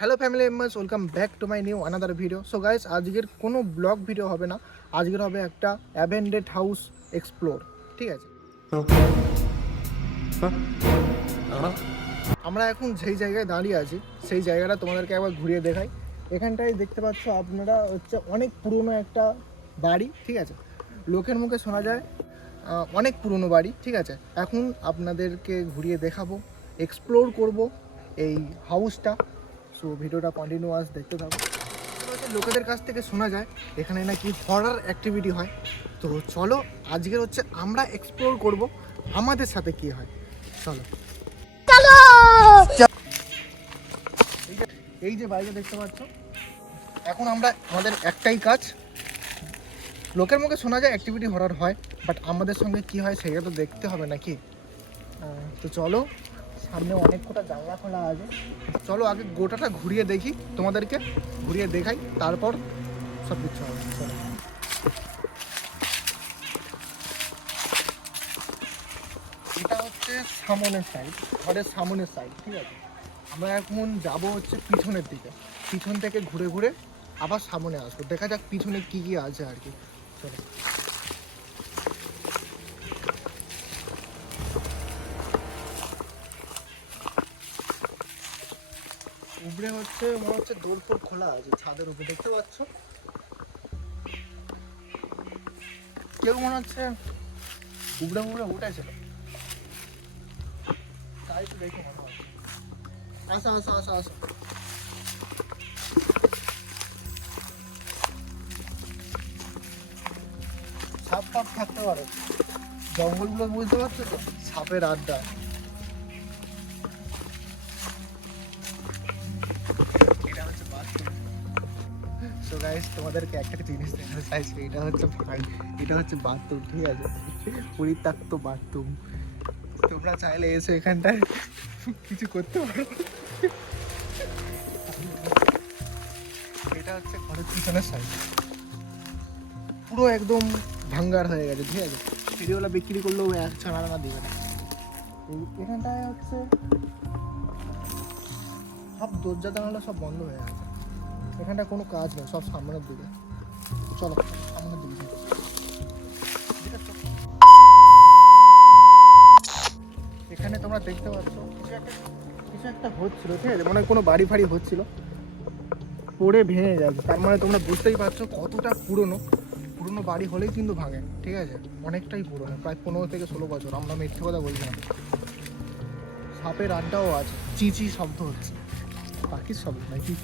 Hello family members, welcome back to my new another video. So guys, আজকের কোনো blog video হবে না, আজকের হবে একটা অ্যাবেন্ডেড হাউস এক্সপ্লোর। ঠিক আছে, আমরা এখন যেই জায়গায় দাঁড়িয়ে আছি সেই জায়গাটা তোমাদেরকে একবার ঘুরিয়ে দেখাই। এখানটায় দেখতে পাচ্ছ আপনারা হচ্ছে অনেক পুরনো একটা বাড়ি। ঠিক আছে, লোকের মুখে শোনা যায় অনেক পুরনো বাড়ি। ঠিক আছে, এখন আপনাদেরকে ঘুরিয়ে দেখাবো, এক্সপ্লোর করব এই হাউসটা। সো ভিডিওটা কন্টিনিউয়াস দেখতে থাকো। লোকেদের কাছ থেকে শোনা যায় এখানে নাকি হরর অ্যাক্টিভিটি হয়। তো চলো আজকের হচ্ছে আমরা এক্সপ্লোর করব, আমাদের সাথে কি হয়। চলো চলো। এই যে বাড়িটা দেখতে পাচ্ছ, এখন আমাদের একটাই কাজ, লোকের মুখে শোনা যায় অ্যাক্টিভিটি হরর হয়, বাট আমাদের সঙ্গে কি হয় সেটা তো দেখতে হবে নাকি। তো চলো, সামনে অনেক কটা জানলা খোলা আছে, চলো আগে গোটাটা ঘুরিয়ে দেখি, তোমাদেরকে ঘুরিয়ে দেখাই, তারপর সব কিছু হবে। চলো, এটা হচ্ছে সামনের সাইড, ঘরের সামনের সাইড। ঠিক আছে, আমরা এখন যাব হচ্ছে পিছনের দিকে, পিছন থেকে ঘুরে ঘুরে আবার সামনে আসবো, দেখা যাক পিছনে কি কি আছে আর কি। চলো, উপরে হচ্ছে মনে হচ্ছে দৌড় খোলা আছে, ছাদের উপরে দেখতে পাচ্ছ, কেউ মনে হচ্ছে উপরে উঠেছিল, তাই তো দেখে মনে হচ্ছে। আসো আসো আসো আসো, সাপ টাপ থাকতে পারে, জঙ্গলগুলো বুঝতে পারছো তো, সাপের আড্ডা। সো গাইস, তোমাদেরকে একটা জিনিস দেখাতে চাইছি, এটা হচ্ছে বাথরুম। ঠিক আছে, পরিত্যক্ত বাথরুম। তোমরা চাইলে এসে এখানটায় কিছু করতে পারো। এটা হচ্ছে ঘরের পিছনের সাইড, পুরো একদম ভাঙ্গার হয়ে গেছে। ঠিক আছে, ফেরিওয়ালা বিক্রি করলেও 1 আনা দিবে না। এখানটায় হচ্ছে সব দরজা জানালা সব বন্ধ হয়ে গেছে, এখানটা কোনো কাজ নেই, সব সামনের দিকে। চলো সামনের দিকে, এখানে তোমরা দেখতে পাচ্ছ কিছু একটা হচ্ছিল। ঠিক আছে, মানে কোনো বাড়ি ফাড়ি হচ্ছিল, পড়ে ভেঙে যাবে, তার মানে তোমরা বুঝতেই পারছো কতটা পুরনো বাড়ি হলেই কিন্তু ভাঙে। ঠিক আছে, অনেকটাই পুরনো, প্রায় 15 থেকে 16 বছর, আমরা মিথ্যে কথা বলছি না। সাপের আড্ডাও আছে, চিচি শব্দ হচ্ছে, পাখির শব্দ নাকি।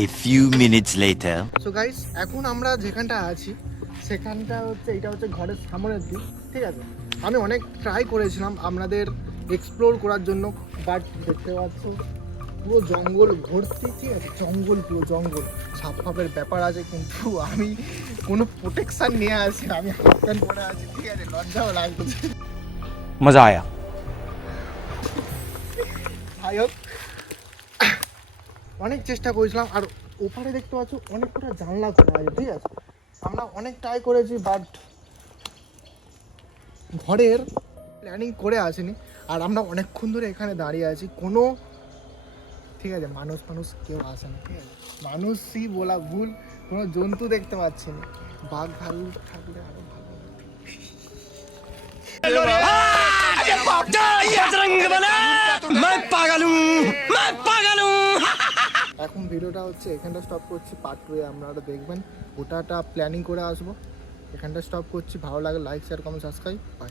A few minutes later. So guys, এখন আমরা যেখানটা আছি সেখানটা হচ্ছে, এটা হচ্ছে ঘরের সামনের দিক। ঠিক আছে, আমি অনেক ট্রাই করেছিলাম আপনাদের এক্সপ্লোর করার জন্য, বাট দেখতে পাচ্ছ পুরো জঙ্গল ভর্তি। ঠিক আছে, জঙ্গল, পুরো জঙ্গল, সাপ ফাপের ব্যাপার আছে, কিন্তু আমি কোনো প্রোটেকশান নিয়ে আসি, আমি হাফ প্যান্ট পরে আছি। ঠিক আছে, লজ্জাও লাগছে। मजा आया। যাই হোক, অনেক চেষ্টা করেছিলাম, আর ওপারে দেখতে পাচ্ছ অনেক কটা জানলা খোলা আছে। ঠিক আছে, আমরা অনেক ট্রাই করেছি, বাট ঘরের প্ল্যানিং করে আসিনি। আর আমরা অনেকক্ষণ ধরে এখানে দাঁড়িয়ে আছি, কোনো ঠিক আছে মানুষ কেউ আসে না। ঠিক আছে, মানুষই বলা ভুল, কোনো জন্তু দেখতে পাচ্ছি না, বাঘ ভালুক থাকলে আরো ভালো। এখন ভিডিওটা হচ্ছে এখানটা স্টপ করছি, পার্ট 2 আপনারা দেখবেন, ওটাটা প্ল্যানিং করে আসবো। এখানটা স্টপ করছি, ভালো লাগে like share comment subscribe, by.